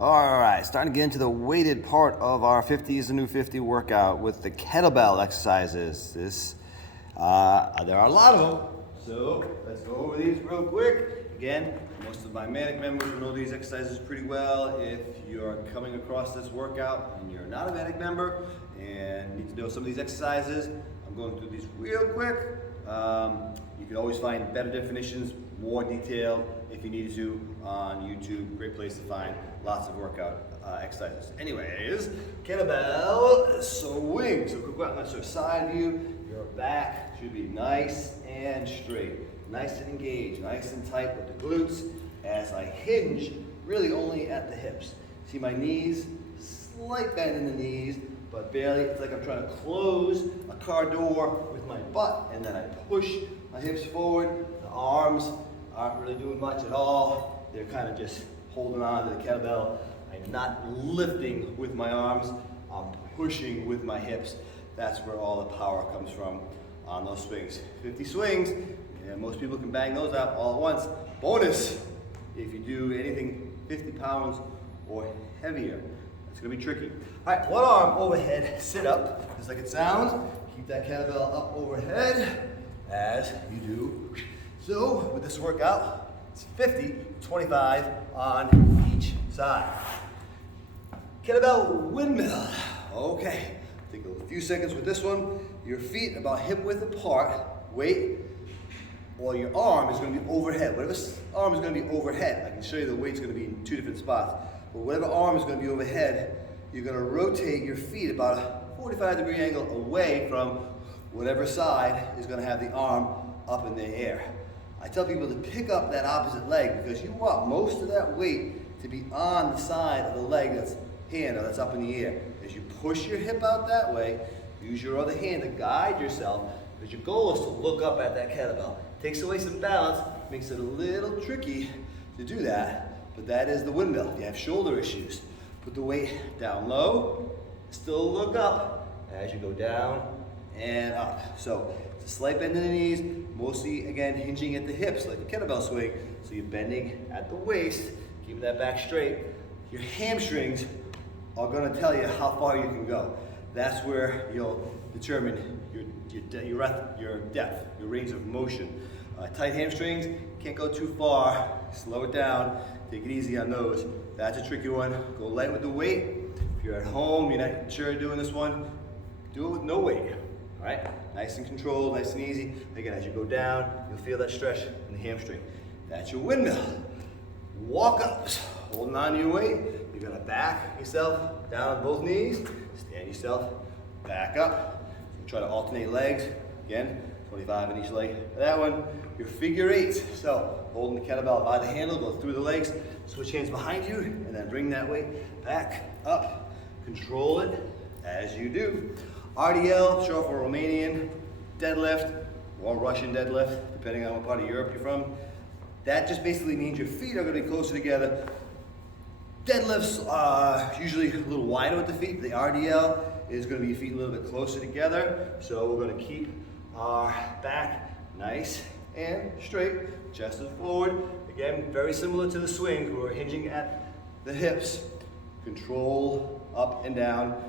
All right, starting to get into the weighted part of our 50 is the new 50 workout with the kettlebell exercises. There are a lot of them, so let's go over these real quick. Again, most of my Manic members will know these exercises pretty well. If you're coming across this workout and you're not a Manic member and need to know some of these exercises, I'm going through these real quick. You can always find better definitions, more detail if you need to on YouTube. Great place to find lots of workout exercises. Anyways, kettlebell swing. So quick one, let's do a side view. Your back should be nice and straight, nice and engaged, nice and tight with the glutes as I hinge really only at the hips. See my knees, slight bend in the knees, but barely. It's like I'm trying to close a car door with my butt, and then I push my hips forward. The arms aren't really doing much at all. They're kind of just holding on to the kettlebell. I'm not lifting with my arms. I'm pushing with my hips. That's where all the power comes from on those swings. 50 swings, and most people can bang those out all at once. Bonus, if you do anything 50 pounds or heavier, it's gonna be tricky. All right, one arm overhead, sit up, just like it sounds. Keep that kettlebell up overhead as you do. So with this workout, it's 50, 25 on each side. Kettlebell windmill. Okay, take a few seconds with this one. Your feet about hip width apart, weight, or your arm is going to be overhead. Whatever arm is going to be overhead, I can show you the weight's going to be in two different spots. But whatever arm is going to be overhead, you're going to rotate your feet about a 45-degree angle away from whatever side is going to have the arm up in the air. I tell people to pick up that opposite leg because you want most of that weight to be on the side of the leg that's up in the air. As you push your hip out that way, use your other hand to guide yourself, because your goal is to look up at that kettlebell. Takes away some balance, makes it a little tricky to do that, but that is the windmill. If you have shoulder issues, put the weight down low, still look up as you go down and up. So it's a slight bend in the knees, mostly again hinging at the hips like the kettlebell swing. So you're bending at the waist, keeping that back straight. Your hamstrings are going to tell you how far you can go. That's where you'll determine your depth, your range of motion. Tight hamstrings, can't go too far. Slow it down, take it easy on those. That's a tricky one. Go light with the weight. If you're at home, you're not sure doing this one, do it with no weight. All right, nice and controlled, nice and easy. Again, as you go down, you'll feel that stretch in the hamstring. That's your windmill. Walk ups, holding on to your weight. You're gonna back yourself down on both knees, stand yourself back up. Try to alternate legs. Again, 25 in each leg. That one, your figure eight. So holding the kettlebell by the handle, go through the legs, switch hands behind you, and then bring that weight back up. Control it as you do. RDL, short for Romanian deadlift or Russian deadlift, depending on what part of Europe you're from. That just basically means your feet are going to be closer together. Deadlifts are usually a little wider with the feet. The RDL is going to be your feet a little bit closer together. So we're going to keep our back nice and straight, chest is forward. Again, very similar to the swing. We're hinging at the hips. Control up and down.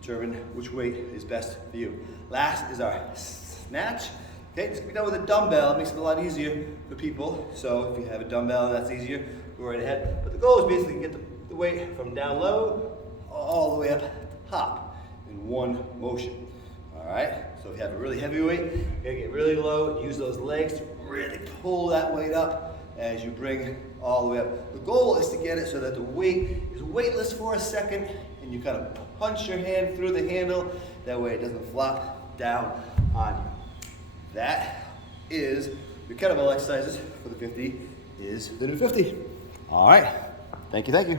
Determine which weight is best for you. Last is our snatch. Okay, this can be done with a dumbbell. It makes it a lot easier for people. So if you have a dumbbell and that's easier, go right ahead. But the goal is basically to get the weight from down low all the way up top in one motion. All right, so if you have a really heavy weight, you're gonna get really low, use those legs to really pull that weight up as you bring all the way up. The goal is to get it so that the weight is weightless for a second and you kind of punch your hand through the handle. That way it doesn't flop down on you. That is your kettlebell exercises for the 50 is the new 50. All right, thank you.